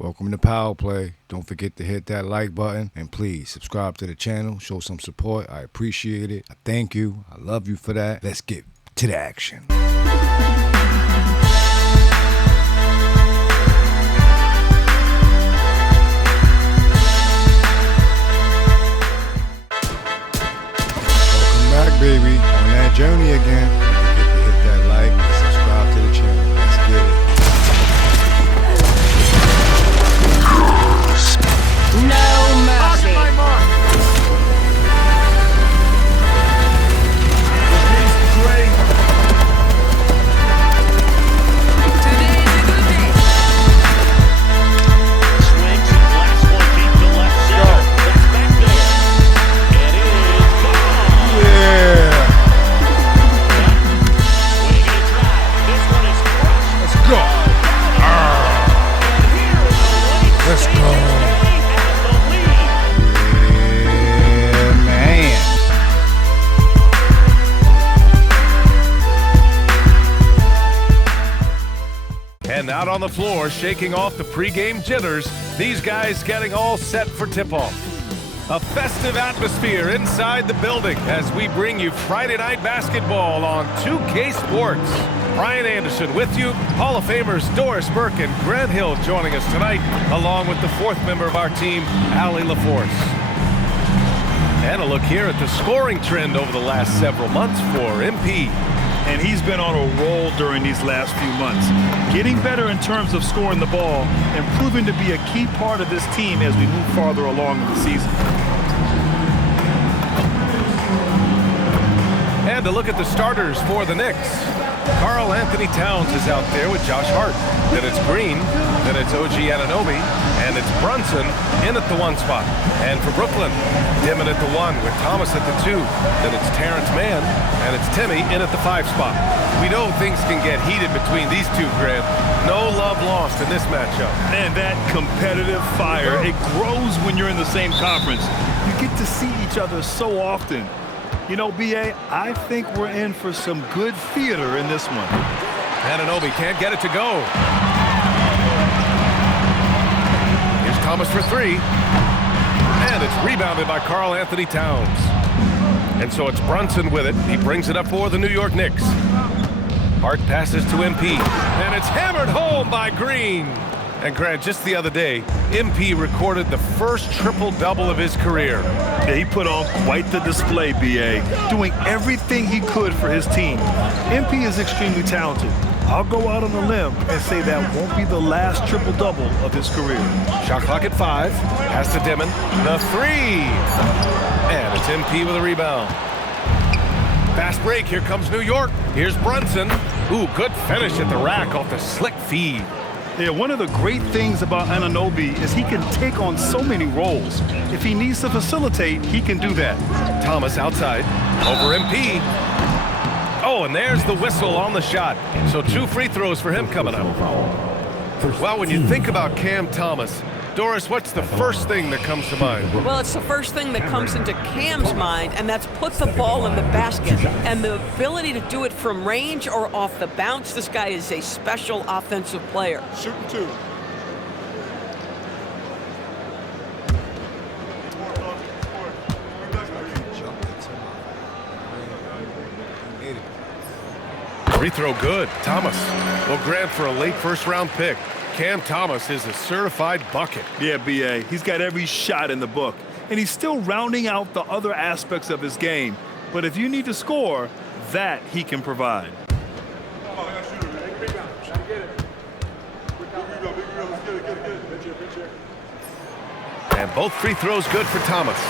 Welcome to Power Play. Don't forget to hit that like button and please subscribe to the channel. Show some support. I appreciate it. I thank you. I love you for that. Let's get to the action. Welcome back, baby. On that journey again. Don't forget to hit that like and subscribe to the channel. Let's get it. No mercy. Today's a good day. Swings and last one deep to left center. That's back there. And it is gone. Yeah. Swing and a drive. This one is crushed. Let's go. And here is the late Let's stage go. today at the lead. Yeah, man. And out on the floor, shaking off the pregame jitters, these guys getting all set for tip-off. A festive atmosphere inside the building as we bring you Friday Night Basketball on 2K Sports. Brian Anderson with you, Hall of Famers Doris Burke and Grant Hill joining us tonight, along with the fourth member of our team, Allie LaForce. And a look here at the scoring trend over the last several months for MP. And he's been on a roll during these last few months, getting better in terms of scoring the ball and proving to be a key part of this team as we move farther along in the season. And a look at the starters for the Knicks. Karl Anthony Towns is out there with Josh Hart. Then it's Green, then it's OG Anunoby, and it's Brunson in at the 1 spot. And for Brooklyn, Dimon at the 1 with Thomas at the 2. Then it's Terrence Mann, and it's Timmy in at the 5 spot. We know things can get heated between these two, Grant. No love lost in this matchup. And that competitive fire, it grows when you're in the same conference. You get to see each other so often. You know, B.A., I think we're in for some good theater in this one. Anunoby can't get it to go. Here's Thomas for 3. And it's rebounded by Karl Anthony Towns. And so it's Brunson with it. He brings it up for the New York Knicks. Hart passes to MP. And it's hammered home by Green. And Grant, just the other day, MP recorded the first triple-double of his career. Yeah, he put on quite the display, B.A., doing everything he could for his team. MP is extremely talented. I'll go out on a limb and say that won't be the last triple-double of his career. Shot clock at 5. Pass to Dimon. The 3. And it's MP with a rebound. Fast break. Here comes New York. Here's Brunson. Ooh, good finish at the rack off the slick feed. Yeah, one of the great things about Anunoby is he can take on so many roles. If he needs to facilitate, he can do that. Thomas outside. Over MP. Oh, and there's the whistle on the shot. So 2 free throws for him coming up. Well, when you think about Cam Thomas, Doris, what's the first thing that comes to mind? Well, it's the first thing that comes into Cam's mind, and that's put the ball in the basket. And the ability to do it from range or off the bounce, this guy is a special offensive player. Shooting 2. Free throw good. Thomas. Well, Grant, for a late first-round pick, Cam Thomas is a certified bucket. Yeah, B.A., he's got every shot in the book. And he's still rounding out the other aspects of his game. But if you need to score, that he can provide. And both free throws good for Thomas.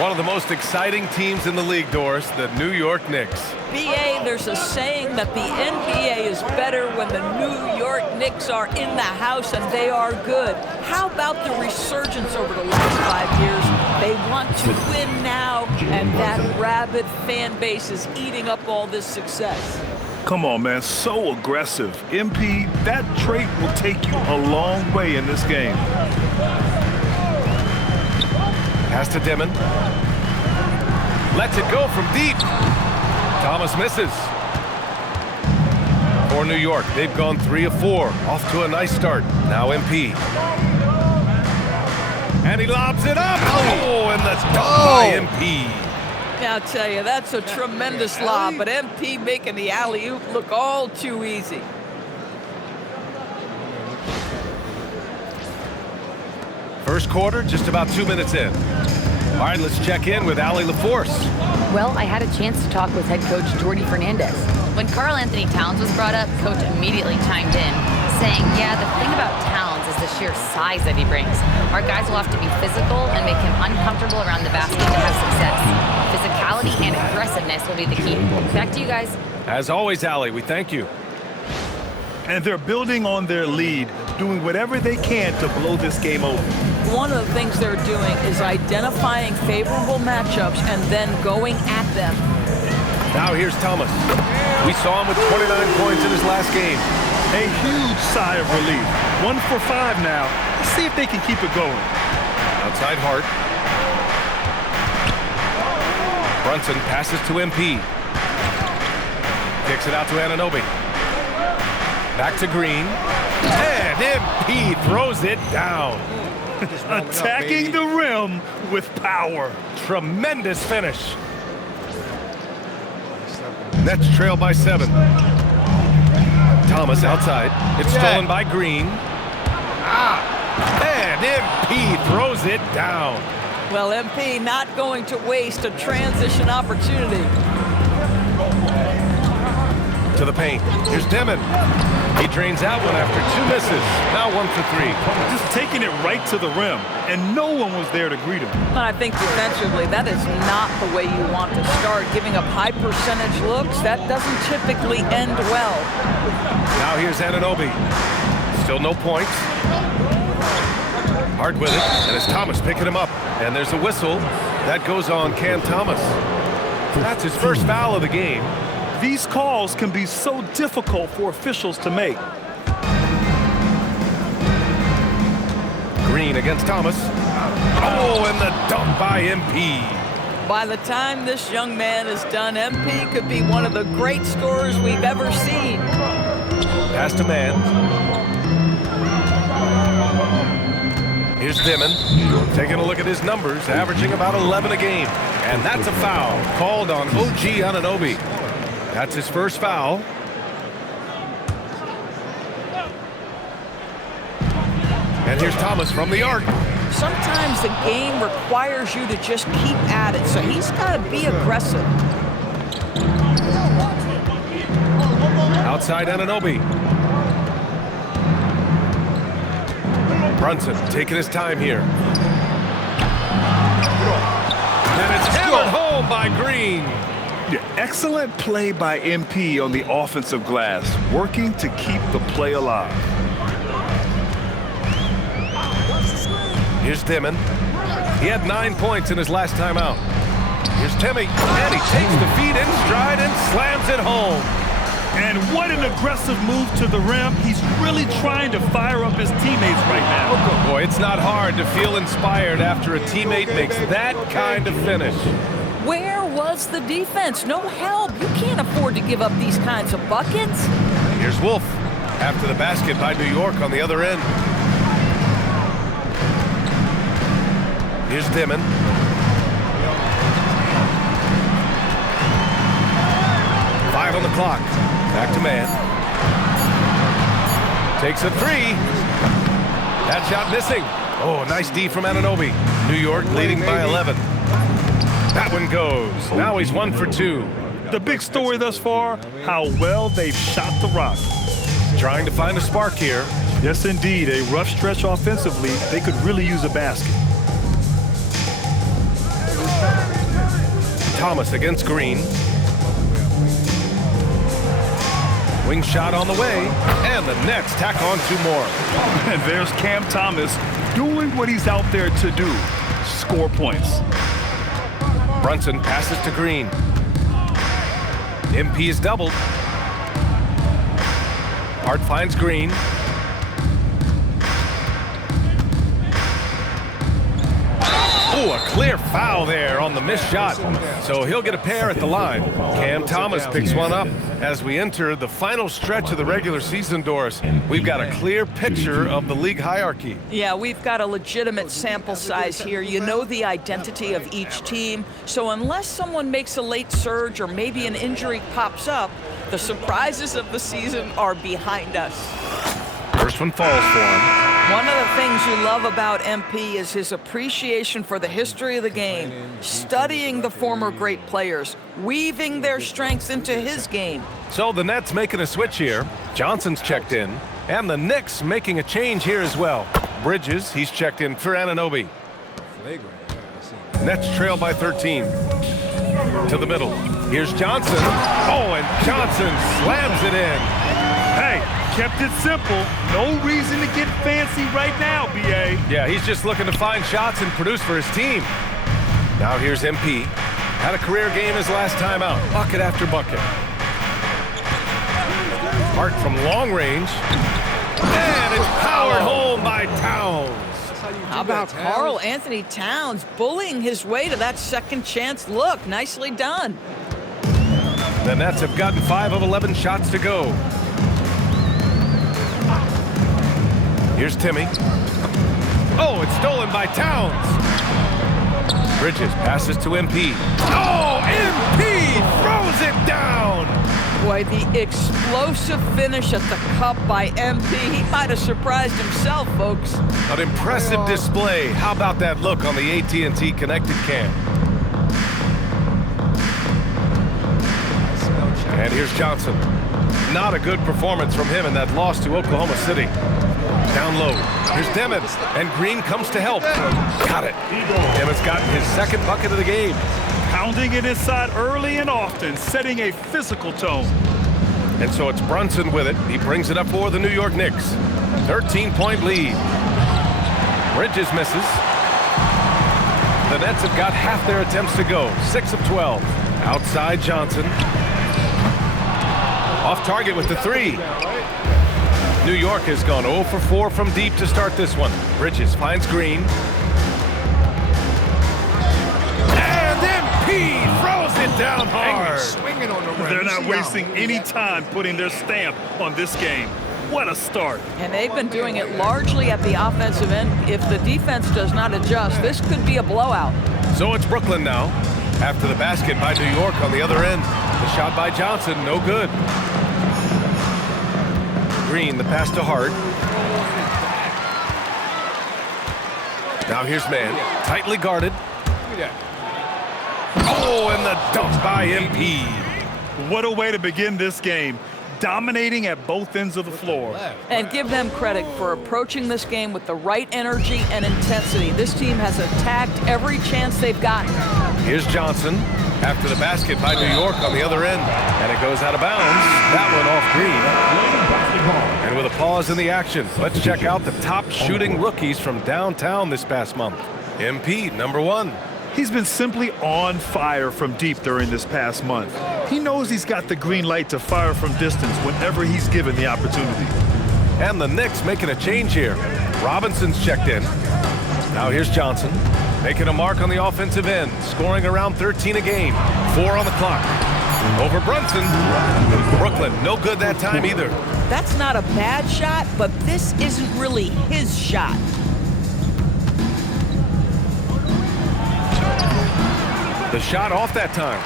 One of the most exciting teams in the league, Doris, the New York Knicks. BA, there's a saying that the NBA is better when the New York Knicks are in the house and they are good. How about the resurgence over the last 5 years? They want to win now, and that rabid fan base is eating up all this success. Come on, man, so aggressive. MP, that trait will take you a long way in this game. Pass to Dimon. Lets it go from deep. Thomas misses. for New York. They've gone 3 of 4. Off to a nice start. Now MP. And he lobs it up. Oh, and the dunk by MP. Now, I'll tell you, that's a tremendous lob, but MP making the alley-oop look all too easy. First quarter, just about 2 minutes in. All right, let's check in with Allie LaForce. Well, I had a chance to talk with head coach Jordy Fernandez. When Karl Anthony Towns was brought up, coach immediately chimed in, saying, yeah, the thing about Towns is the sheer size that he brings. Our guys will have to be physical and make him uncomfortable around the basket to have success. Physicality and aggressiveness will be the key. Back to you guys. As always, Allie, we thank you. And they're building on their lead, doing whatever they can to blow this game over. One of the things they're doing is identifying favorable matchups and then going at them. Now here's Thomas. We saw him with 29 points in his last game. A huge sigh of relief. 1 for 5 now. Let's see if they can keep it going. Outside Hart. Brunson passes to MP. Kicks it out to Anunoby. Back to Green. And MP throws it down. Attacking the rim with power. Tremendous finish. Nets trail by 7. Thomas outside. It's stolen by Green. And MP throws it down. Well, MP not going to waste a transition opportunity. To the paint. Here's Demon. He drains out one after 2 misses. Now 1 for 3. Just taking it right to the rim, and no one was there to greet him. But I think defensively, that is not the way you want to start. Giving up high percentage looks, that doesn't typically end well. Now here's Anunoby. Still no points. Hard with it, and it's Thomas picking him up. And there's a whistle. That goes on Cam Thomas. That's his first foul of the game. These calls can be so difficult for officials to make. Green against Thomas. Oh, and the dunk by MP. By the time this young man is done, MP could be one of the great scorers we've ever seen. Pass to man. Here's Dimon. Taking a look at his numbers, averaging about 11 a game. And that's a foul called on OG Anunoby. That's his first foul. And here's Thomas from the arc. Sometimes the game requires you to just keep at it, so he's got to be aggressive. Outside Anunoby. Brunson taking his time here. And it's hammered home by Green. Yeah, excellent play by MP on the offensive glass, working to keep the play alive. Here's Dimon. He had 9 points in his last time out. Here's Timmy, and he takes the feet in stride and slams it home. And what an aggressive move to the rim. He's really trying to fire up his teammates right now. Boy, it's not hard to feel inspired after a teammate makes that kind of finish. Where was the defense? No help. You can't afford to give up these kinds of buckets. Here's Wolf after the basket by New York on the other end. Here's Dimon. Five on the clock. Back to man. Takes a 3. That shot missing. Oh, nice D from Anunoby. New York leading by 11. That one goes. Now he's 1 for 2. The big story thus far, how well they've shot the rock. Trying to find a spark here. Yes, indeed. A rough stretch offensively. They could really use a basket. Thomas against Green. Wing shot on the way, and the Nets tack on 2 more. And there's Cam Thomas doing what he's out there to do, score points. Brunson passes to Green. MP is doubled. Hart finds Green. Oh, a a clear foul there on the missed shot. So he'll get a pair at the line. Cam Thomas picks one up. As we enter the final stretch of the regular season, Doris, we've got a clear picture of the league hierarchy. Yeah, we've got a legitimate sample size here. You know the identity of each team. So unless someone makes a late surge or maybe an injury pops up, the surprises of the season are behind us. First one falls for him. One of the things you love about MP is his appreciation for the history of the game, studying the former great players, weaving their strengths into his game. So the Nets making a switch here. Johnson's checked in. And the Knicks making a change here as well. Bridges, he's checked in for Anunoby. Nets trail by 13. To the middle. Here's Johnson. Oh, and Johnson slams it in. Hey, kept it simple. No reason to get fancy right now, BA. Yeah, he's just looking to find shots and produce for his team. Now here's MP. Had a career game his last time out. Bucket after bucket. Hart from long range. And it's powered home by Towns. How about Karl Anthony Towns bullying his way to that second chance look? Nicely done. The Nets have gotten 5 of 11 shots to go. Here's Timmy. Oh, it's stolen by Towns. Bridges passes to MP. Oh, MP throws it down. Boy, the explosive finish at the cup by MP. He might have surprised himself, folks. An impressive display. How about that look on the AT&T connected cam? And here's Johnson. Not a good performance from him in that loss to Oklahoma City. Down low. Here's Demon. And Green comes to help. Got it. Demon's gotten his second bucket of the game. Pounding it inside early and often, setting a physical tone. And so it's Brunson with it. He brings it up for the New York Knicks. 13-point lead. Bridges misses. The Nets have got half their attempts to go. 6 of 12. Outside Johnson. Off target with the 3. New York has gone 0 for 4 from deep to start this one. Bridges finds Green. And MP throws it down hard. Swinging on the rim. They're not wasting any time putting their stamp on this game. What a start. And they've been doing it largely at the offensive end. If the defense does not adjust, this could be a blowout. So it's Brooklyn now. After the basket by New York on the other end. The shot by Johnson, no good. Green, the pass to Hart. Now here's Man, tightly guarded. Oh, and the dunk by MP. What a way to begin this game. Dominating at both ends of the floor. And give them credit for approaching this game with the right energy and intensity. This team has attacked every chance they've gotten. Here's Johnson after the basket by New York on the other end. And it goes out of bounds. That one off Green. And with a pause in the action, let's check out the top shooting rookies from downtown this past month. MP, number 1. He's been simply on fire from deep during this past month. He knows he's got the green light to fire from distance whenever he's given the opportunity. And the Knicks making a change here. Robinson's checked in. Now here's Johnson, making a mark on the offensive end, scoring around 13 a game. 4 on the clock. Over Brunson. Brooklyn, no good that time either. That's not a bad shot, but this isn't really his shot. The shot off that time.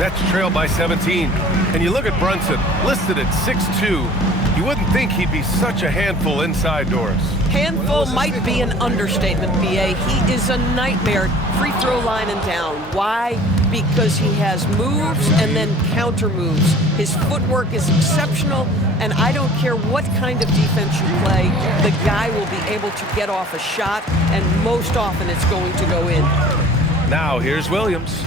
Nets trail by 17. And you look at Brunson, listed at 6'2". You wouldn't think he'd be such a handful inside doors. Handful might be an understatement, BA. He is a nightmare free throw line and down. Why? Because he has moves and then counter moves. His footwork is exceptional, and I don't care what kind of defense you play, the guy will be able to get off a shot, and most often it's going to go in. Now here's Williams.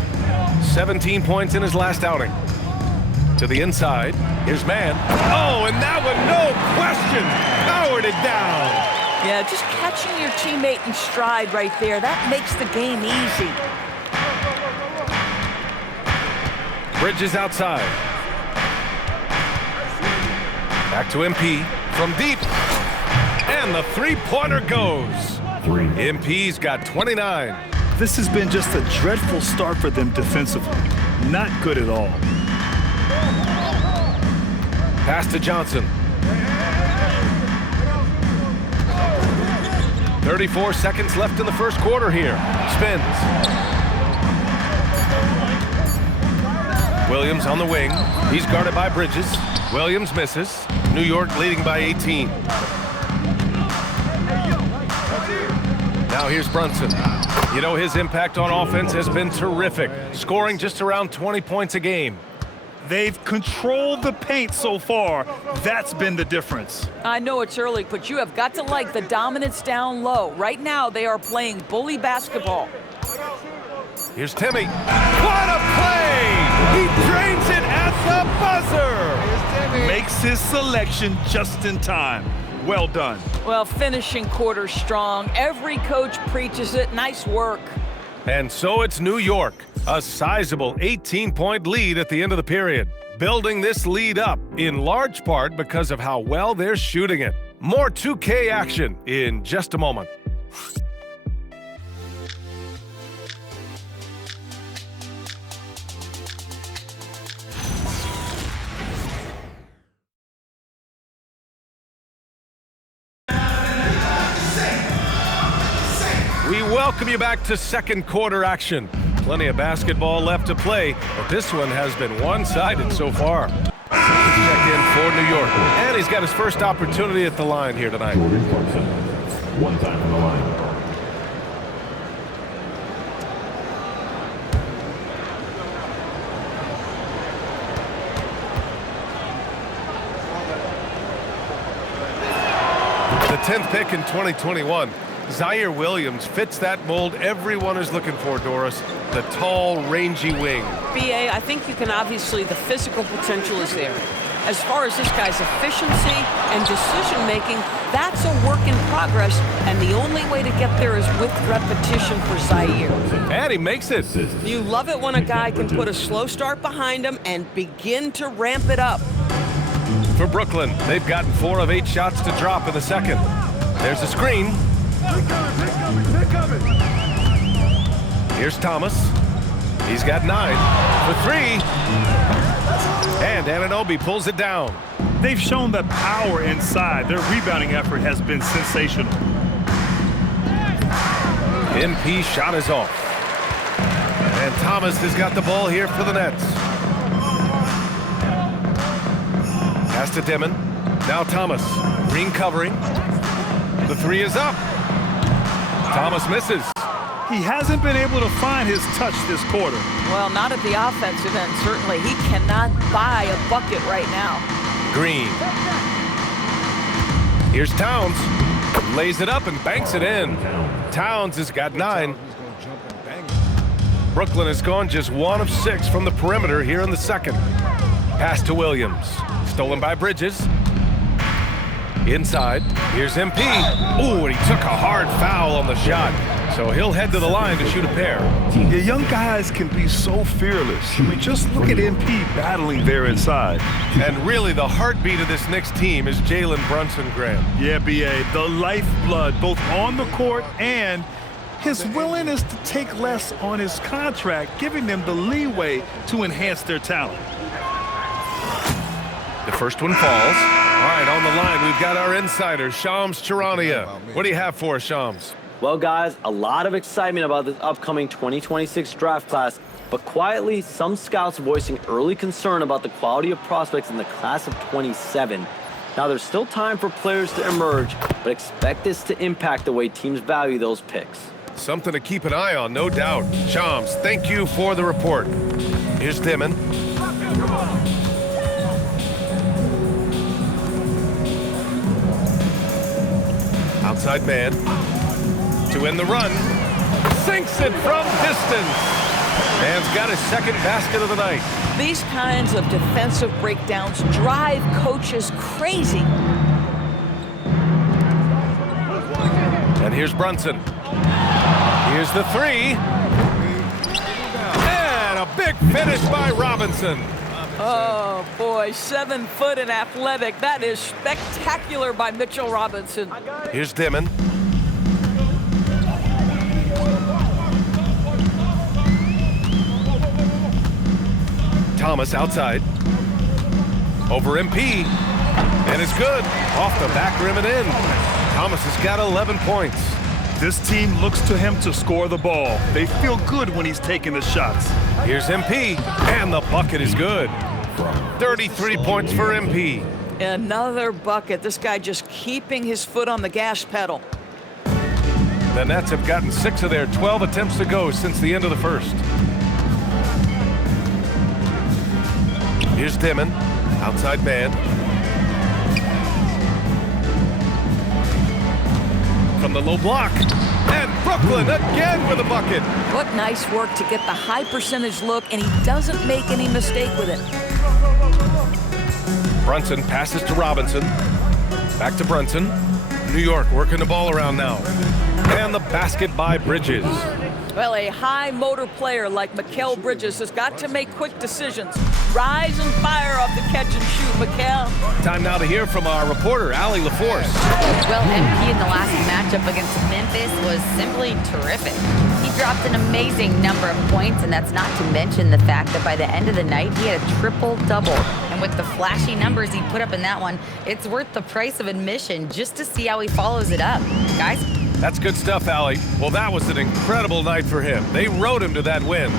17 points in his last outing. To the inside. Here's Man. Oh, and that one, no question, powered it down. Yeah, just catching your teammate in stride right there, that makes the game easy. Bridges outside. Back to MP from deep. And the three-pointer goes. MP's got 29. This has been just a dreadful start for them defensively. Not good at all. Pass to Johnson. 34 seconds left in the first quarter here. Spins. Williams on the wing. He's guarded by Bridges. Williams misses. New York leading by 18. Now here's Brunson. You know, his impact on offense has been terrific, scoring just around 20 points a game. They've controlled the paint so far. That's been the difference. I know it's early, but you have got to like the dominance down low. Right now, they are playing bully basketball. Here's Timmy. What a play! He drains it at the buzzer! Makes his selection just in time. Well done. Well, finishing quarter strong. Every coach preaches it. Nice work. And so it's New York, a sizable 18-point lead at the end of the period. Building this lead up in large part because of how well they're shooting it. More 2K action in just a moment. We welcome you back to second quarter action. Plenty of basketball left to play, but this one has been one-sided so far. Check in for New York, and he's got his first opportunity at the line here tonight. One time on the line. The 10th pick in 2021. Zaire Williams fits that mold everyone is looking for, Doris. The tall, rangy wing. BA, I think you can obviously, the physical potential is there. As far as this guy's efficiency and decision-making, that's a work in progress, and the only way to get there is with repetition for Zaire. And he makes it. You love it when a guy can put a slow start behind him and begin to ramp it up. For Brooklyn, they've gotten 4 of 8 shots to drop in the second. There's a screen. Here's Thomas. He's got 9 for 3. And Anunoby pulls it down. They've shown the power inside. Their rebounding effort has been sensational. MP shot is off. And Thomas has got the ball here for the Nets. Pass to Dimon. Now Thomas. Green covering. The 3 is up. Thomas misses. He hasn't been able to find his touch this quarter. Well, not at the offensive end, certainly. He cannot buy a bucket right now. Green. Here's Towns. Lays it up and banks it in. Towns has got 9. Brooklyn has gone just 1 of 6 from the perimeter here in the second. Pass to Williams. Stolen by Bridges. Inside. Here's MP. Ooh, and he took a hard foul on the shot. So he'll head to the line to shoot a pair. The young guys can be so fearless. I mean, just look at MP battling there inside. And really, the heartbeat of this Knicks team is Jalen Brunson, Graham. Yeah, BA, the lifeblood, both on the court and his willingness to take less on his contract, giving them the leeway to enhance their talent. The first one falls. All right, on the line, we've got our insider, Shams Charania. What do you have for us, Shams? Well, guys, a lot of excitement about this upcoming 2026 draft class, but quietly, some scouts voicing early concern about the quality of prospects in the class of 27. Now, there's still time for players to emerge, but expect this to impact the way teams value those picks. Something to keep an eye on, no doubt. Shams, thank you for the report. Here's Dimon. Outside man. To end the run. Sinks it from distance. Man's got his second basket of the night. These kinds of defensive breakdowns drive coaches crazy. And here's Brunson. Here's the 3. And a big finish by Robinson. Oh, boy, 7 foot and athletic. That is spectacular by Mitchell Robinson. Here's Dimon. Thomas outside. Over MP. And it's good. Off the back rim and in. Thomas has got 11 points. This team looks to him to score the ball. They feel good when he's taking the shots. Here's MP, and the bucket is good. 33 points for MP. Another bucket. This guy just keeping his foot on the gas pedal. The Nets have gotten 6 of their 12 attempts to go since the end of the first. Here's Dimon, outside man. From the low block, and Brooklyn again with a bucket. What nice work to get the high percentage look, and he doesn't make any mistake with it. Brunson passes to Robinson. Back to Brunson. New York working the ball around now. And the basket by Bridges. Well, a high motor player like Mikal Bridges has got to make quick decisions. Rise and fire off the catch and shoot, Mikal. Time now to hear from our reporter, Allie LaForce. Well, MP in the last matchup against Memphis was simply terrific. He dropped an amazing number of points, and that's not to mention the fact that by the end of the night, he had a triple-double. And with the flashy numbers he put up in that one, it's worth the price of admission just to see how he follows it up. Guys? That's good stuff, Allie. Well, that was an incredible night for him. They rode him to that win.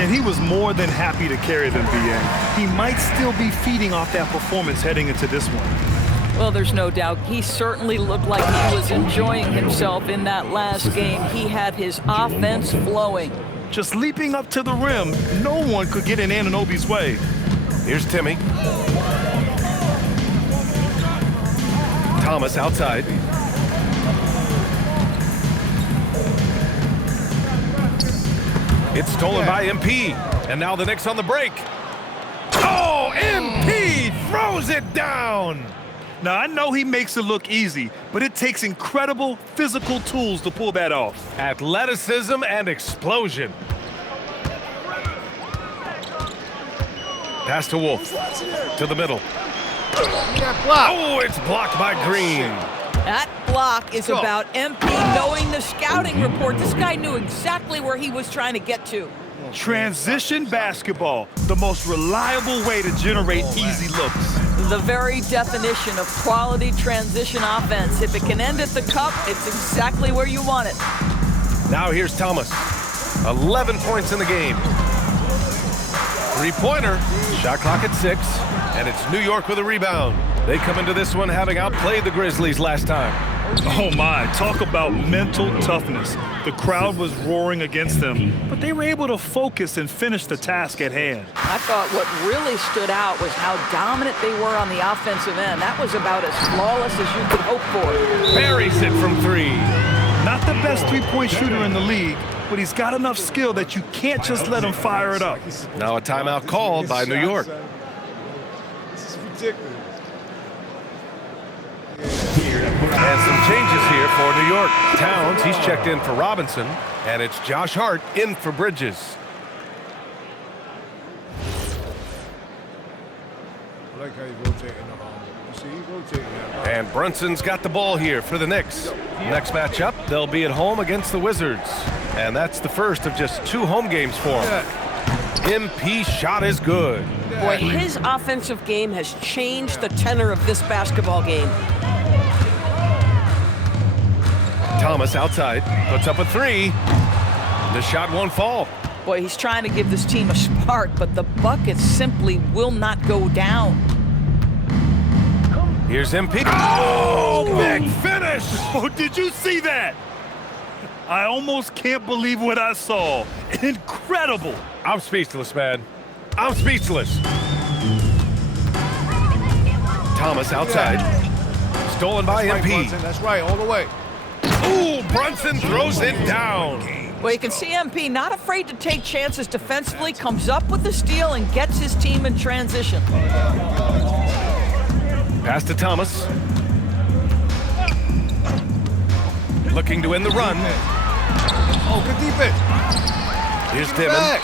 And he was more than happy to carry them, BA. He might still be feeding off that performance heading into this one. Well, there's no doubt. He certainly looked like he was enjoying himself in that last game. He had his offense flowing. Just leaping up to the rim, no one could get in Anunoby's way. Here's Timmy. Thomas outside. It's stolen by MP, and now the Knicks on the break. Oh, MP throws it down. Now, I know he makes it look easy, but it takes incredible physical tools to pull that off. Athleticism and explosion. Pass to Wolf, to the middle. Oh, it's blocked by Green. That block is about MP knowing the scouting report. This guy knew exactly where he was trying to get to. Transition basketball, the most reliable way to generate easy looks. The very definition of quality transition offense. If it can end at the cup, it's exactly where you want it. Now here's Thomas. 11 points in the game. Three-pointer. Shot clock at 6, and it's New York with a rebound. They come into this one having outplayed the Grizzlies last time. Oh my, talk about mental toughness. The crowd was roaring against them, but they were able to focus and finish the task at hand. I thought what really stood out was how dominant they were on the offensive end. That was about as flawless as you could hope for. Buries it from 3. Not the best three-point shooter in the league, but he's got enough skill that you can't just let him fire it up. Now a timeout called by New York. This is ridiculous. And some changes here for New York. Towns, he's checked in for Robinson, and it's Josh Hart in for Bridges. I like how he's rotating the arm. You see, he's rotating that. And Brunson's got the ball here for the Knicks. Next matchup, they'll be at home against the Wizards. And that's the first of just 2 home games for him. MP shot is good. Boy, his offensive game has changed the tenor of this basketball game. Thomas outside, puts up a 3. The shot won't fall. Boy, he's trying to give this team a spark, but the buckets simply will not go down. Here's MP. Oh, big finish! Oh, did you see that? I almost can't believe what I saw. Incredible. I'm speechless, man. I'm speechless. Thomas outside. Stolen by MP. That's right, all the way. Ooh, Brunson throws it down. Well, you can see MP not afraid to take chances defensively, comes up with the steal and gets his team in transition. Pass to Thomas. Looking to end the run. Oh, good defense. Here's Dimon.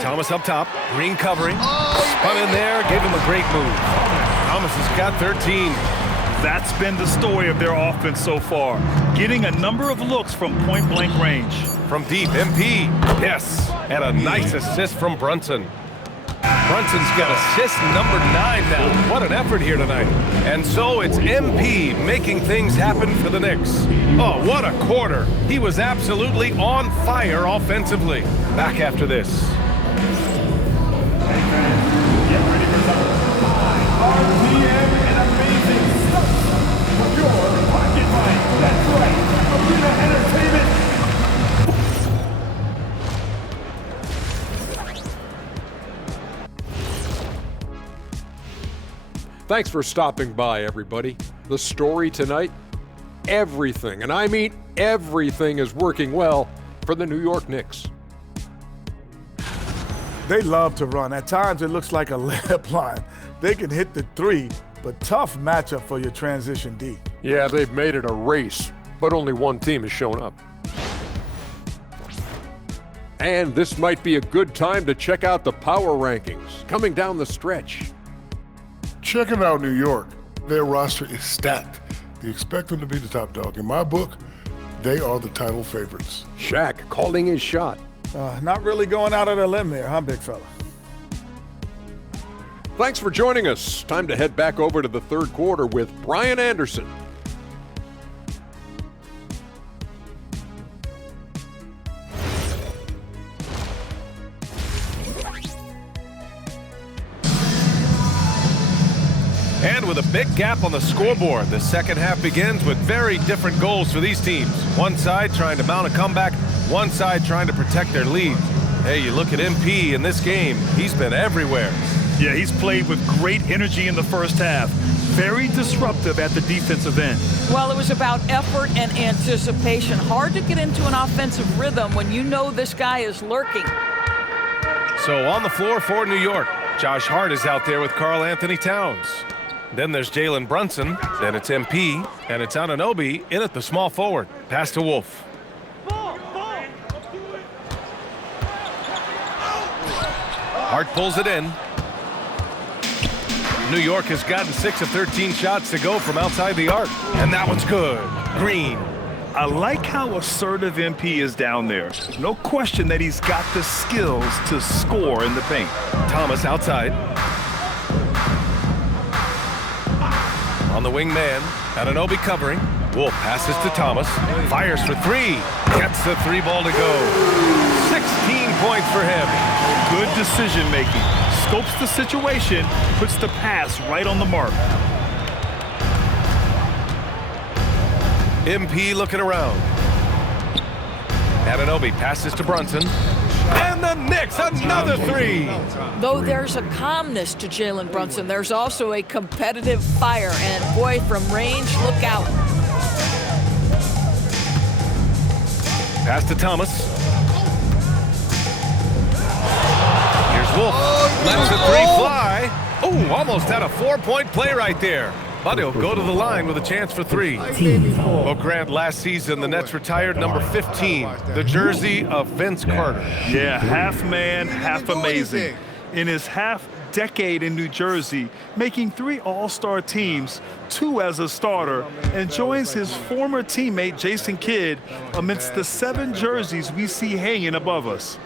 Thomas up top. Green covering. Spun in there, gave him a great move. Thomas has got 13. That's been the story of their offense so far. Getting a number of looks from point-blank range. From deep, MP. Yes. And a nice assist from Brunson. Brunson's got assist number 9 now. What an effort here tonight. And so it's MP making things happen for the Knicks. Oh, what a quarter. He was absolutely on fire offensively. Back after this. Get ready for some RPM and amazing stuff from your pocket fight. That's right, Arena Entertainment. Thanks for stopping by, everybody. The story tonight, everything, and I mean everything, is working well for the New York Knicks. They love to run. At times it looks like a layup line. They can hit the 3, but tough matchup for your transition D. Yeah, they've made it a race, but only one team has shown up. And this might be a good time to check out the power rankings coming down the stretch. Checking out New York. Their roster is stacked. You expect them to be the top dog. In my book, they are the title favorites. Shaq calling his shot. Not really going out on a limb there, huh, big fella? Thanks for joining us. Time to head back over to the third quarter with Brian Anderson. And with a big gap on the scoreboard, the second half begins with very different goals for these teams. One side trying to mount a comeback, one side trying to protect their lead. Hey, you look at MP in this game, he's been everywhere. Yeah, he's played with great energy in the first half. Very disruptive at the defensive end. Well, it was about effort and anticipation. Hard to get into an offensive rhythm when you know this guy is lurking. So on the floor for New York, Josh Hart is out there with Karl Anthony Towns. Then there's Jalen Brunson, then it's MP, and it's Anunoby in at the small forward. Pass to Wolf. Hart pulls it in. New York has gotten 6 of 13 shots to go from outside the arc, and that one's good. Green. I like how assertive MP is down there. No question that he's got the skills to score in the paint. Thomas outside. On the wing man, Anunoby covering. Wolf passes to Thomas, fires for 3, gets the 3 ball to go. 16 points for him. Good decision making. Scopes the situation, puts the pass right on the mark. MP looking around. Anunoby passes to Brunson. And the Knicks, another 3. Though there's a calmness to Jalen Brunson, there's also a competitive fire. And boy, from range, look out. Pass to Thomas. Here's Wolf. Lets the 3 fly. Oh, almost had a 4-point play right there. But he'll go to the line with a chance for 3. Well, Grant, last season, the Nets retired number 15, the jersey of Vince Carter. Yeah, half man, half amazing. In his half decade in New Jersey, making 3 All-Star teams, 2 as a starter, and joins his former teammate Jason Kidd amidst the 7 jerseys we see hanging above us.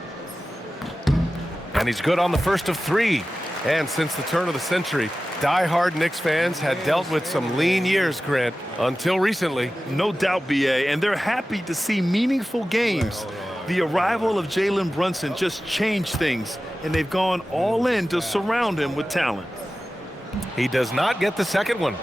And he's good on the first of 3. And since the turn of the century, die-hard Knicks fans had dealt with some lean years, Grant, until recently. No doubt, BA, and they're happy to see meaningful games. The arrival of Jalen Brunson just changed things, and they've gone all in to surround him with talent. He does not get the second one.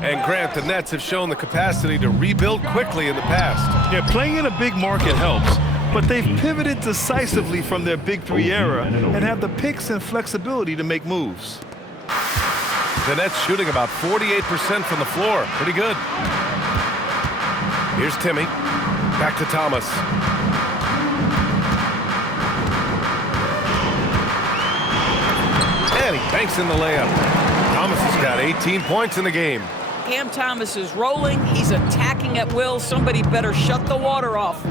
And Grant, the Nets have shown the capacity to rebuild quickly in the past. Yeah, playing in a big market helps, but they've pivoted decisively from their Big 3 era and have the picks and flexibility to make moves. The Nets shooting about 48% from the floor. Pretty good. Here's Timmy. Back to Thomas. And he banks in the layup. Thomas has got 18 points in the game. Cam Thomas is rolling. He's attacking at will. Somebody better shut the water off.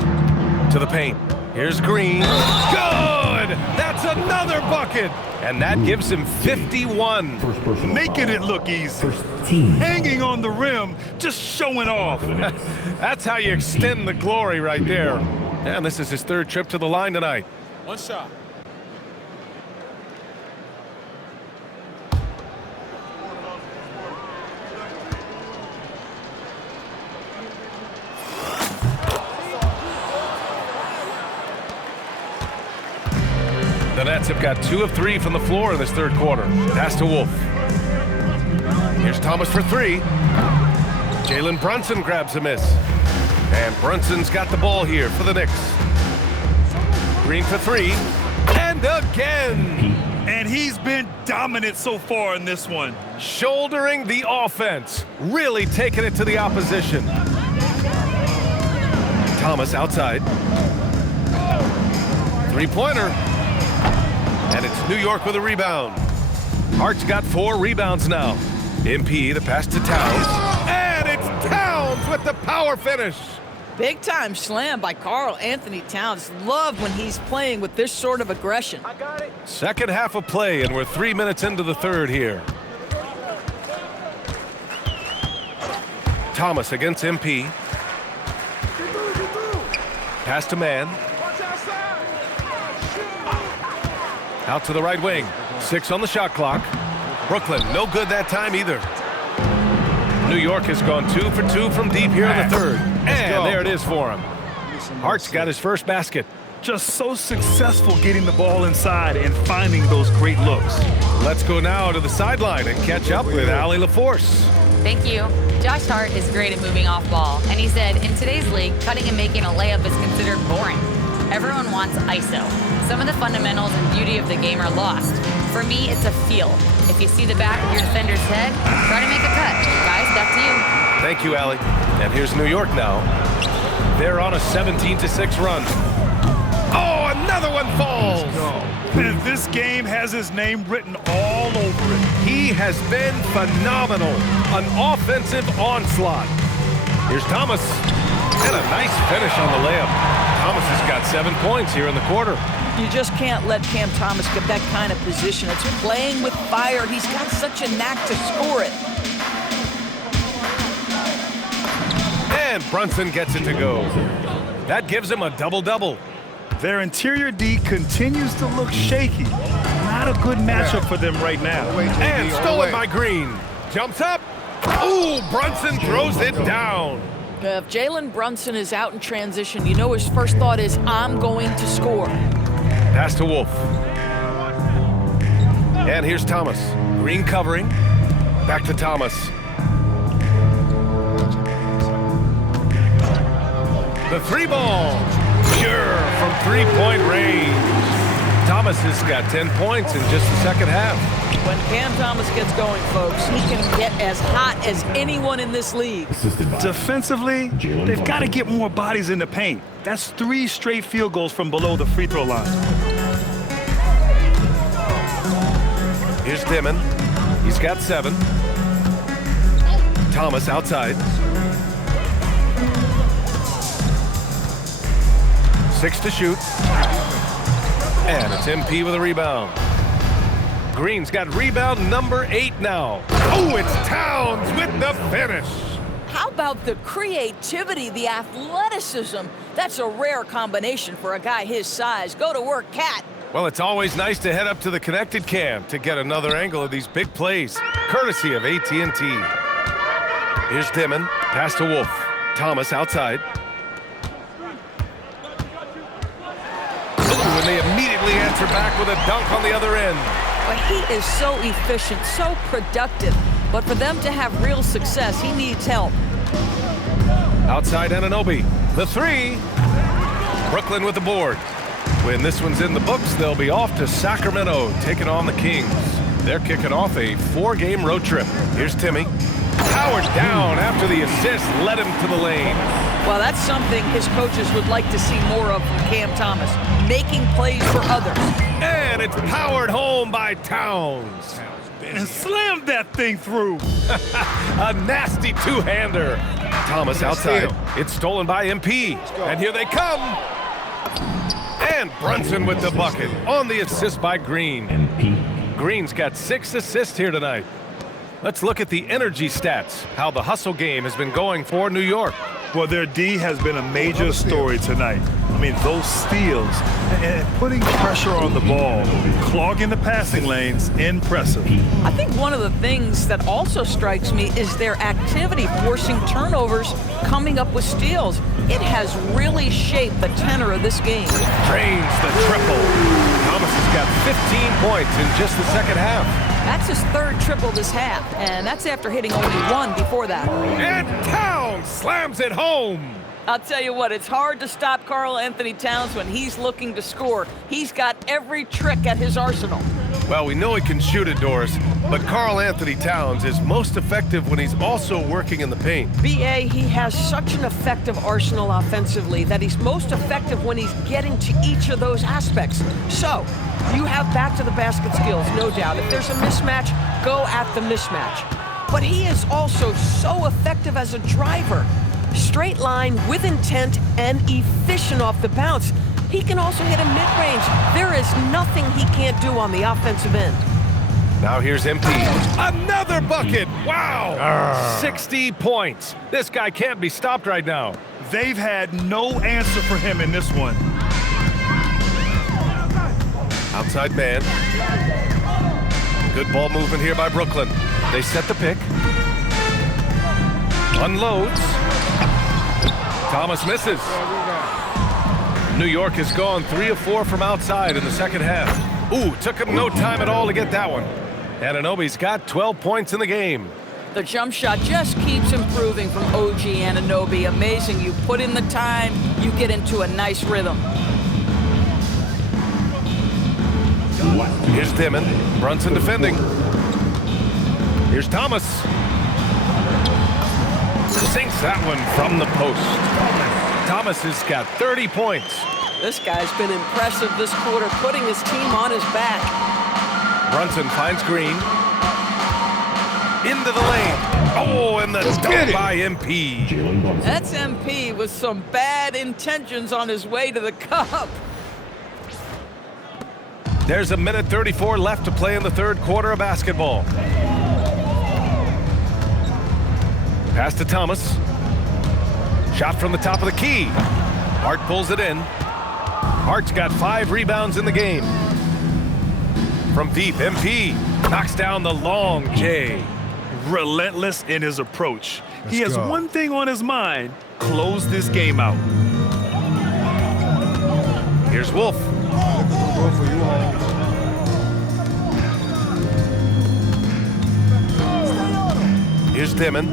To the paint. Here's Green. Good! That's another bucket! And that gives him 51. Making it look easy. Hanging on the rim, just showing off. That's how you extend the glory right there. And this is his third trip to the line tonight. One shot. The Nets have got 2 of 3 from the floor in this third quarter. Pass to Wolf. Here's Thomas for 3. Jalen Brunson grabs a miss. And Brunson's got the ball here for the Knicks. Green for 3. And again! And he's been dominant so far in this one. Shouldering the offense. Really taking it to the opposition. Thomas outside. Three-pointer. And it's New York with a rebound. Hart's got 4 rebounds now. MP, the pass to Towns. And it's Towns with the power finish. Big time slam by Karl Anthony Towns. Love when he's playing with this sort of aggression. I got it. Second half of play, and we're 3 minutes into the third here. Thomas against MP. Pass to Man. Out to the right wing. 6 on the shot clock. Brooklyn, no good that time either. New York has gone 2 for 2 from deep here in the third. And there it is for him. Hart's got his first basket. Just so successful getting the ball inside and finding those great looks. Let's go now to the sideline and catch up with Allie LaForce. Thank you. Josh Hart is great at moving off ball, and he said, in today's league, cutting and making a layup is considered boring. Everyone wants ISO. Some of the fundamentals and beauty of the game are lost. For me, it's a feel. If you see the back of your defender's head, try to make a cut. Guys, back to you. Thank you, Allie. And here's New York now. They're on a 17-6 run. Oh, another one falls. And this game has his name written all over it. He has been phenomenal. An offensive onslaught. Here's Thomas. And a nice finish on the layup. Thomas has got 7 points here in the quarter. You just can't let Cam Thomas get that kind of position. It's playing with fire. He's got such a knack to score it. And Brunson gets it to go. That gives him a double-double. Their interior D continues to look shaky. Not a good matchup for them right now. And stolen by Green. Jumps up. Ooh, Brunson throws it down. If Jalen Brunson is out in transition, you know his first thought is, I'm going to score. Pass to Wolf. And here's Thomas. Green covering. Back to Thomas. The 3-ball. Pure from 3-point range. Thomas has got 10 points in just the second half. When Cam Thomas gets going, folks, he can get as hot as anyone in this league. Defensively, they've got to get more bodies in the paint. That's 3 straight field goals from below the free throw line. Here's Dimon. He's got 7. Thomas outside. 6 to shoot. And it's MP with a rebound. Green's got rebound number 8 now. Oh, it's Towns with the finish. How about the creativity, the athleticism? That's a rare combination for a guy his size. Go to work, Cat. Well, it's always nice to head up to the connected cam to get another angle of these big plays, courtesy of AT&T. Here's Dimon. Pass to Wolf. Thomas outside. Ooh, and they immediately answer back with a dunk on the other end. But he is so efficient, so productive. But for them to have real success, he needs help. Outside Anunoby. The 3. Brooklyn with the board. When this one's in the books, they'll be off to Sacramento, taking on the Kings. They're kicking off a 4-game road trip. Here's Timmy. Powered down after the assist led him to the lane. Well, that's something his coaches would like to see more of from Cam Thomas, making plays for others. And it's powered home by Towns. And slammed that thing through. A nasty 2-hander. Thomas outside. It's stolen by MP. And here they come. And Brunson with the bucket on the assist by Green. Green's got 6 assists here tonight. Let's look at the energy stats, how the hustle game has been going for New York. Well, their D has been a major story tonight. I mean, those steals and putting pressure on the ball, clogging the passing lanes, impressive. I think one of the things that also strikes me is their activity forcing turnovers, coming up with steals. It has really shaped the tenor of this game. Drains the triple. Thomas has got 15 points in just the second half. That's his 3rd triple this half, and that's after hitting only 1 before that. And Towns slams it home. I'll tell you what, it's hard to stop Karl Anthony Towns when he's looking to score. He's got every trick at his arsenal. Well, we know he can shoot it, Doris, but Karl Anthony Towns is most effective when he's also working in the paint. BA, he has such an effective arsenal offensively that he's most effective when he's getting to each of those aspects. So, you have back to the basket skills, no doubt. If there's a mismatch, go at the mismatch. But he is also so effective as a driver. Straight line, with intent, and efficient off the bounce. He can also hit a mid-range. There is nothing he can't do on the offensive end. Now here's MP. Another bucket! Wow! 60 points. This guy can't be stopped right now. They've had no answer for him in this one. Outside man. Good ball movement here by Brooklyn. They set the pick. Unloads. Thomas misses. New York has gone 3 of 4 from outside in the second half. Ooh, took him no time at all to get that one. Anunoby's got 12 points in the game. The jump shot just keeps improving from OG Anunoby. Amazing. You put in the time, you get into a nice rhythm. Here's Dimon. Brunson defending. Here's Thomas. Sinks that one from the post. Thomas has got 30 points. This guy's been impressive this quarter, putting his team on his back. Brunson finds Green. Into the lane. Oh, and the dunk by MP. That's MP with some bad intentions on his way to the cup. There's a minute 34 left to play in the third quarter of basketball. Pass to Thomas. Shot from the top of the key. Hart pulls it in. Hart's got 5 rebounds in the game. From deep, MP knocks down the long J. Relentless in his approach. He has go. one thing on his mind: close this game out. Here's Wolf. Here's Dimon.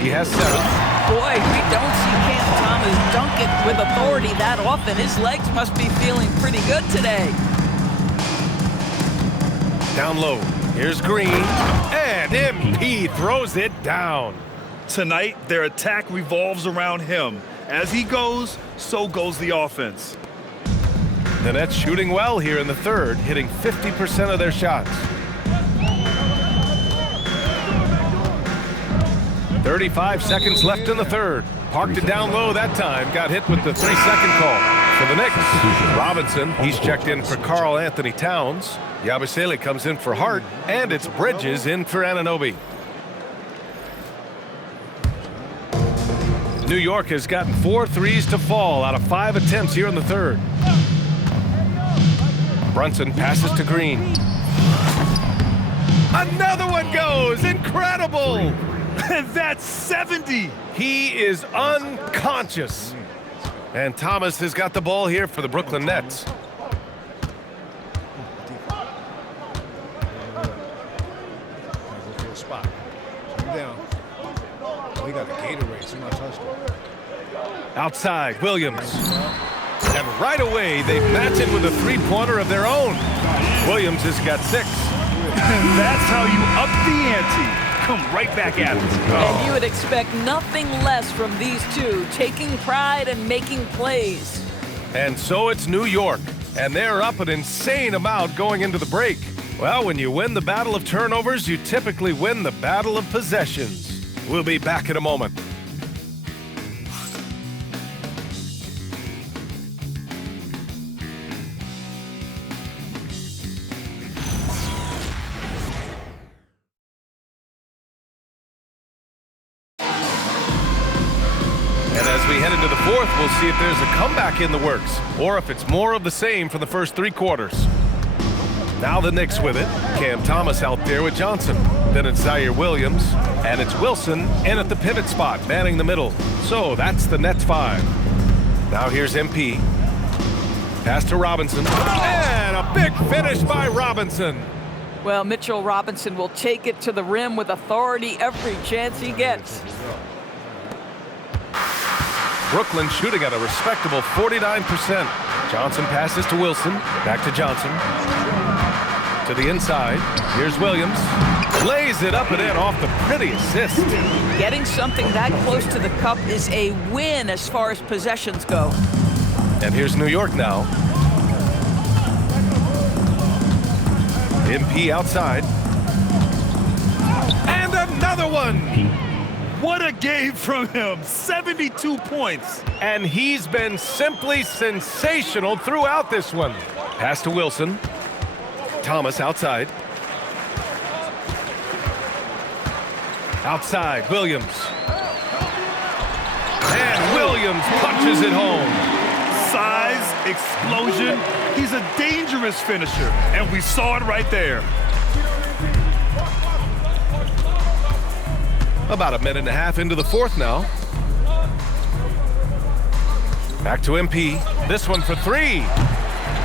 He has 7. Boy, we don't see Cam Thomas dunk it with authority that often. His legs must be feeling pretty good today. Down low. Here's Green. And MP throws it down. Tonight, their attack revolves around him. As he goes, so goes the offense. The Nets shooting well here in the third, hitting 50% of their shots. 35 seconds left in the third. Parked it down low that time. Got hit with the 3-second call. For the Knicks, Robinson, he's checked in for Karl Anthony Towns. Yabusele comes in for Hart, and it's Bridges in for Anunoby. New York has gotten 4 threes to fall out of 5 attempts here in the third. Brunson passes to Green. Another one goes! Incredible! And that's 70! He is unconscious. And Thomas has got the ball here for the Brooklyn Nets. Spot. Down. Oh, he got a Gatorade. See my touchdown. Outside, Williams. And right away, they match it with a 3-pointer of their own. Williams has got 6. And that's how you up the ante. Come right back at us. And you would expect nothing less from these two, taking pride and making plays. And so it's New York, and they're up an insane amount going into the break. Well, when you win the battle of turnovers, you typically win the battle of possessions. We'll be back in a moment. head into the fourth, we'll see if there's a comeback in the works or if it's more of the same from the first 3 quarters. Now the Knicks with it. Cam Thomas out there with Johnson. Then it's Zaire Williams, and it's Wilson in at the pivot spot, manning the middle. So that's the Nets 5. Now here's MP. Pass to Robinson, and a big finish by Robinson. Well, Mitchell Robinson will take it to the rim with authority every chance he gets. Brooklyn shooting at a respectable 49%. Johnson passes to Wilson, back to Johnson. To the inside, here's Williams. Lays it up and in off the pretty assist. Getting something that close to the cup is a win as far as possessions go. And here's New York now. MP outside. And another one! What a game from him, 72 points. And he's been simply sensational throughout this one. Pass to Wilson. Thomas outside. Outside, Williams. And Williams punches it home. Size, explosion. He's a dangerous finisher, and we saw it right there. About a minute and a half into the fourth now. Back to MP. This one for 3.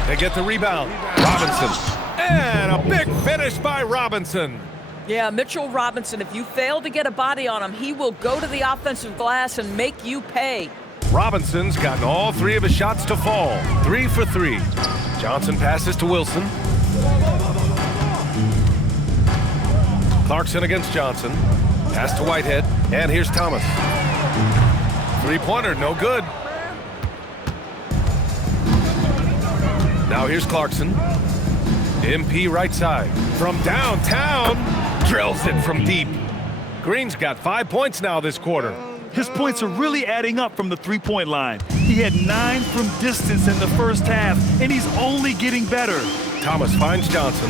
They get the rebound. Robinson. And a big finish by Robinson. Yeah, Mitchell Robinson, if you fail to get a body on him, he will go to the offensive glass and make you pay. Robinson's gotten all 3 of his shots to fall. 3 for 3. Johnson passes to Wilson. Clarkson against Johnson. Pass to Whitehead. And here's Thomas. 3-pointer, no good. Now here's Clarkson. MP right side. From downtown, drills it from deep. Green's got 5 points now this quarter. His points are really adding up from the three-point line. He had 9 from distance in the first half, and he's only getting better. Thomas finds Johnson.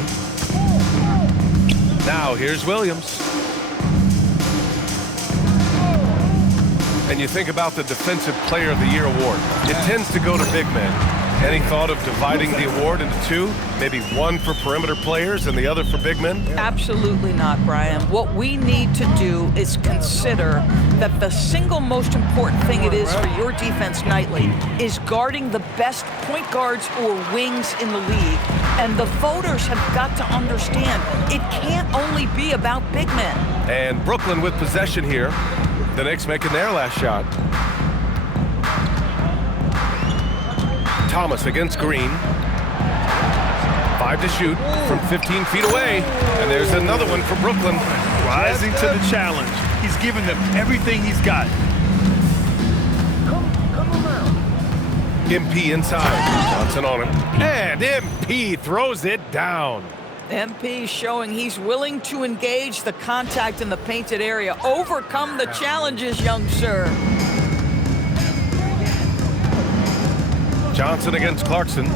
Now here's Williams. And you think about the Defensive Player of the Year award. It tends to go to big men. Any thought of dividing the award into 2? Maybe one for perimeter players and the other for big men? Absolutely not, Brian. What we need to do is consider that the single most important thing it is for your defense nightly is guarding the best point guards or wings in the league. And the voters have got to understand it can't only be about big men. And Brooklyn with possession here. The Knicks making their last shot. Thomas against Green. 5 to shoot from 15 feet away. And there's another one for Brooklyn. Rising to the challenge. He's giving them everything he's got. MP inside. Johnson on him. And MP throws it down. MP showing he's willing to engage the contact in the painted area. Overcome the challenges, young sir. Johnson against Clarkson.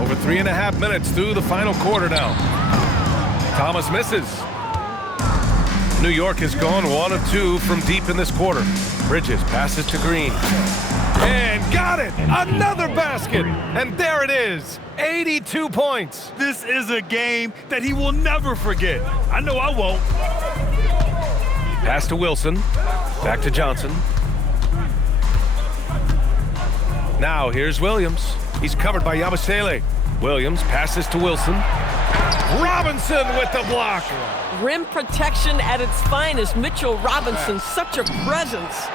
Over 3.5 minutes through the final quarter now. Thomas misses. New York has gone 1 of 2 from deep in this quarter. Bridges passes to Green. And got it! Another basket! And there it is! 82 points! This is a game that he will never forget. I know I won't. Pass to Wilson. Back to Johnson. Now here's Williams. He's covered by Yabusele. Williams passes to Wilson. Robinson with the block! Rim protection at its finest. Mitchell Robinson, such a presence.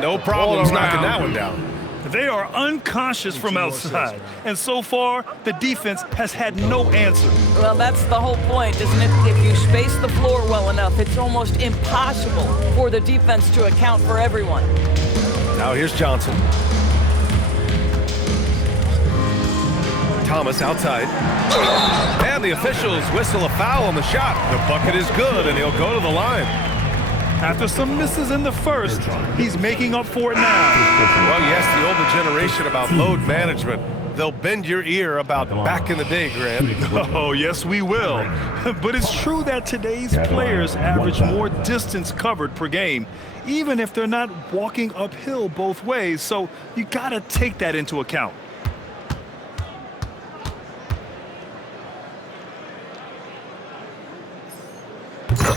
No problems knocking that one down. They are unconscious from outside, and so far, the defense has had no answer. Well, that's the whole point, isn't it? If you space the floor well enough, it's almost impossible for the defense to account for everyone. Now here's Johnson. Thomas outside. And the officials whistle a foul on the shot. The bucket is good, and he'll go to the line. After some misses in the first, he's making up for it now. Well, yes, the older generation about load management. they'll bend your ear about back in the day, Grant. Oh, yes, we will. But it's true that today's players average more distance covered per game, even if they're not walking uphill both ways. So you got to take that into account.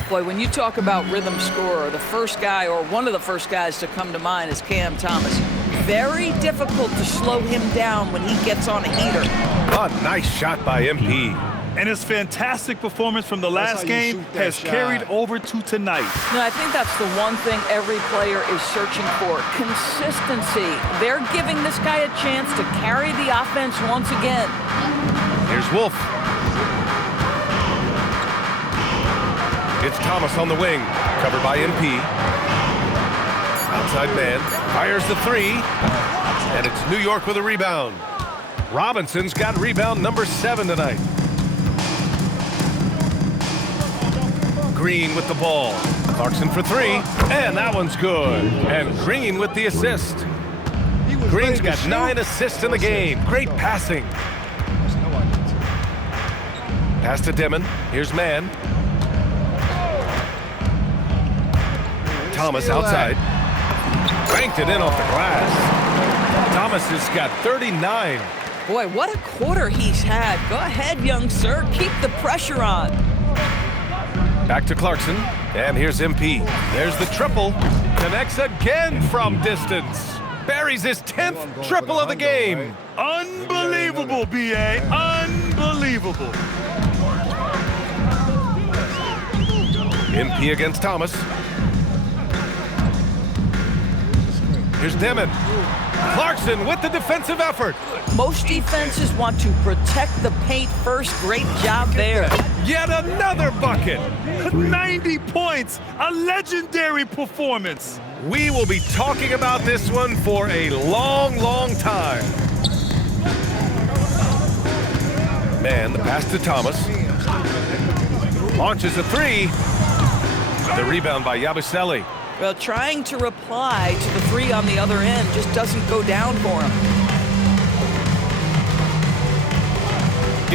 Boy, when you talk about rhythm scorer, the first guy or one of the first guys to come to mind is Cam Thomas. Very difficult to slow him down when he gets on a heater. A nice shot by MP. And his fantastic performance from the last game has carried over to tonight. No, I think that's the one thing every player is searching for, consistency. They're giving this guy a chance to carry the offense once again. Here's Wolf. It's Thomas on the wing, covered by MP. Outside man, fires the three, and it's New York with a rebound. Robinson's got rebound number 7 tonight. Green with the ball. Clarkson for 3, and that one's good. And Green with the assist. Green's got 9 assists in the game. Great passing. Pass to Dimon. Here's Mann. Thomas outside. Banked it in off the glass. Thomas has got 39. Boy, what a quarter he's had. Go ahead, young sir. Keep the pressure on. Back to Clarkson. And here's MP. There's the triple. Connects again from distance. Buries his 10th triple of the game. Unbelievable, B.A. Unbelievable. MP against Thomas. Here's Dimon. Clarkson with the defensive effort. Most defenses want to protect the paint first. Great job there. Yet another bucket. 90 points. A legendary performance. We will be talking about this one for a long, long time. Man, the pass to Thomas. Launches a 3. The rebound by Yabusele. Well, trying to reply to the 3 on the other end just doesn't go down for him.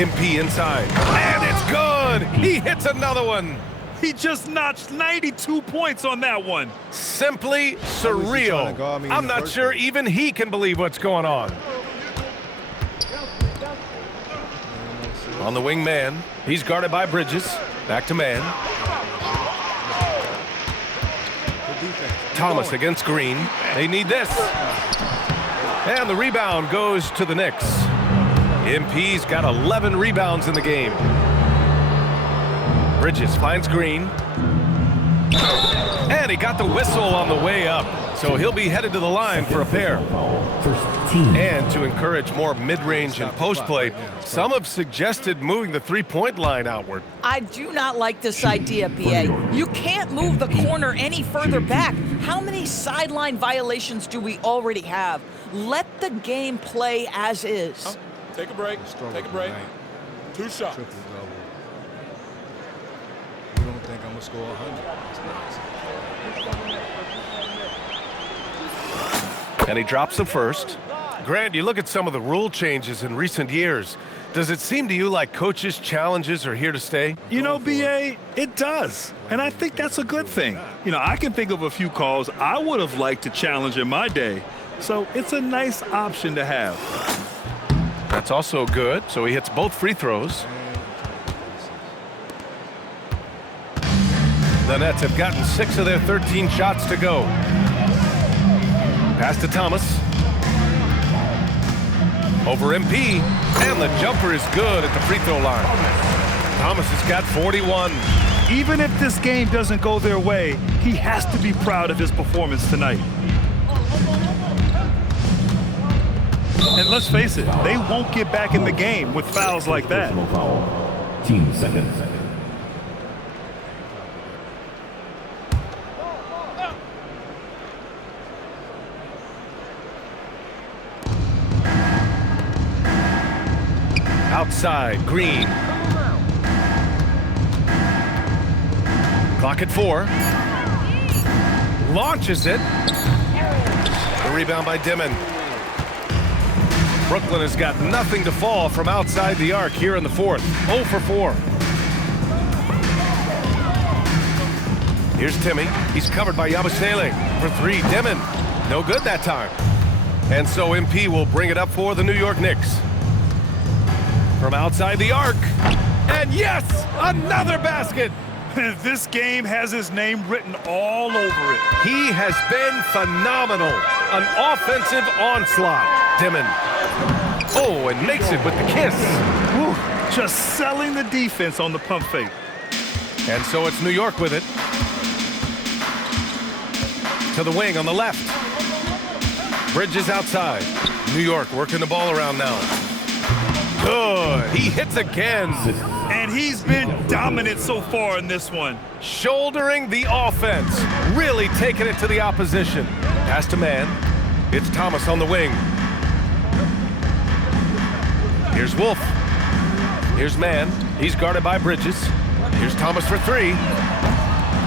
MP inside. And it's good. He hits another one. He just notched 92 points on that one. Simply surreal. I'm not sure even he can believe what's going on. On the wing man. He's guarded by Bridges. Back to man. Thomas against Green. They need this. And the rebound goes to the Knicks. MP's got 11 rebounds in the game. Bridges finds Green. And he got the whistle on the way up. So he'll be headed to the line for a pair. And to encourage more mid-range and post-play, some have suggested moving the three-point line outward. I do not like this idea, B.A. You can't move the corner any further back. How many sideline violations do we already have? Let the game play as is. Take a break. Take a break. 2 shots. You don't think I'm going to score 100? And he drops the first. Grant, you look at some of the rule changes in recent years. Does it seem to you like coaches' challenges are here to stay? You know, B.A., it does. And I think that's a good thing. You know, I can think of a few calls I would have liked to challenge in my day. So it's a nice option to have. That's also good. So he hits both free throws. The Nets have gotten 6 of their 13 shots to go. Pass to Thomas. Over MP. And the jumper is good at the free throw line. Thomas has got 41. Even if this game doesn't go their way, he has to be proud of his performance tonight. And let's face it, they won't get back in the game with fouls like that. Team seconds. Outside, Green. Clock at 4. Launches it. The rebound by Dimon. Brooklyn has got nothing to fall from outside the arc here in the fourth. 0 for 4. Here's Timmy. He's covered by Yabusele for 3. Dimon. No good that time. And so MP will bring it up for the New York Knicks. From outside the arc. And yes, another basket. This game has his name written all over it. He has been phenomenal. An offensive onslaught. Dimon. Oh, and makes it with the kiss. Woo, just selling the defense on the pump fake. And so it's New York with it. To the wing on the left. Bridges outside. New York working the ball around now. Good. He hits again. And he's been dominant so far in this one. Shouldering the offense. Really taking it to the opposition. Pass to man. It's Thomas on the wing. Here's Wolf. Here's man. He's guarded by Bridges. Here's Thomas for 3.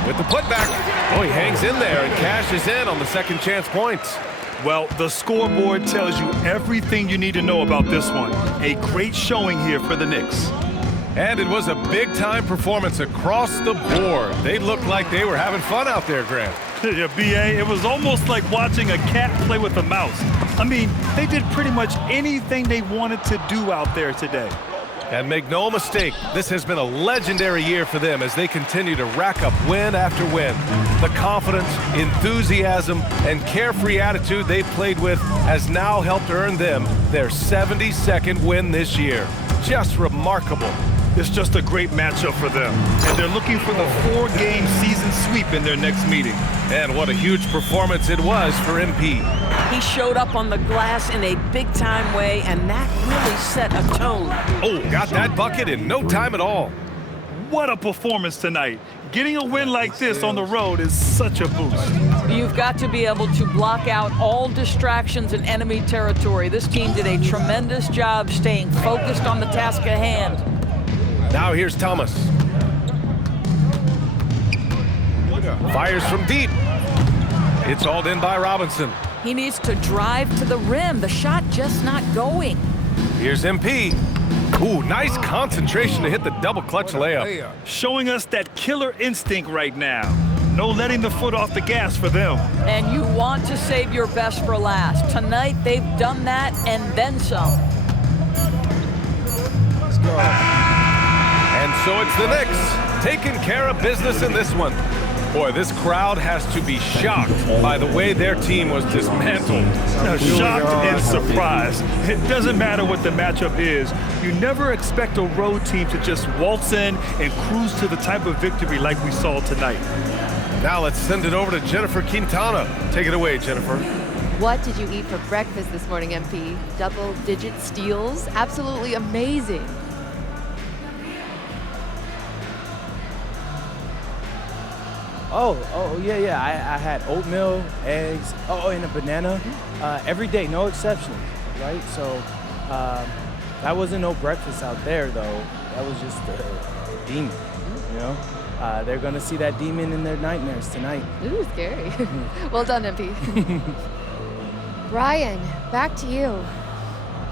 With the putback. Oh, he hangs in there and cashes in on the second chance points. Well, the scoreboard tells you everything you need to know about this one. A great showing here for the Knicks. And it was a big-time performance across the board. They looked like they were having fun out there, Grant. Yeah, B.A., it was almost like watching a cat play with a mouse. I mean, they did pretty much anything they wanted to do out there today. And make no mistake, this has been a legendary year for them as they continue to rack up win after win. The confidence, enthusiasm, and carefree attitude they've played with has now helped earn them their 72nd win this year. Just remarkable. It's just a great matchup for them. And they're looking for the 4-game season sweep in their next meeting. And what a huge performance it was for MP. He showed up on the glass in a big-time way, and that really set a tone. Oh, got that bucket in no time at all. What a performance tonight. Getting a win like this on the road is such a boost. You've got to be able to block out all distractions in enemy territory. This team did a tremendous job staying focused on the task at hand. Now here's Thomas. Fires from deep. It's hauled in by Robinson. He needs to drive to the rim. The shot just not going. Here's MP. Ooh, nice concentration to hit the double clutch layup. Showing us that killer instinct right now. No letting the foot off the gas for them. And you want to save your best for last. Tonight, they've done that and then some. Let's go. And so it's the Knicks taking care of business in this one. Boy, this crowd has to be shocked by the way their team was dismantled. Shocked and surprised. It doesn't matter what the matchup is. You never expect a road team to just waltz in and cruise to the type of victory like we saw tonight. Now let's send it over to Jennifer Quintana. Take it away, Jennifer. What did you eat for breakfast this morning, MP? Double-digit steals? Absolutely amazing. Oh, yeah. I had oatmeal, eggs, and a banana every day, no exceptions, right? So that wasn't no breakfast out there, though. That was just a demon, you know? They're going to see that demon in their nightmares tonight. Ooh, scary. Well done, MP. Brian, back to you.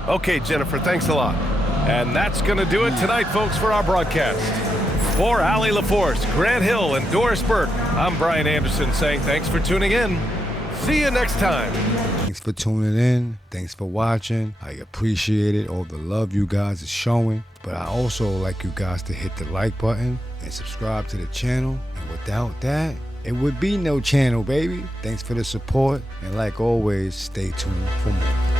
Okay, Jennifer, thanks a lot. And that's going to do it tonight, folks, for our broadcast. For Allie LaForce, Grant Hill, and Doris Burke, I'm Brian Anderson saying thanks for tuning in. See you next time. Thanks for tuning in. Thanks for watching. I appreciate it, all the love you guys are showing. But I also like you guys to hit the like button and subscribe to the channel. And without that, it would be no channel, baby. Thanks for the support. And like always, stay tuned for more.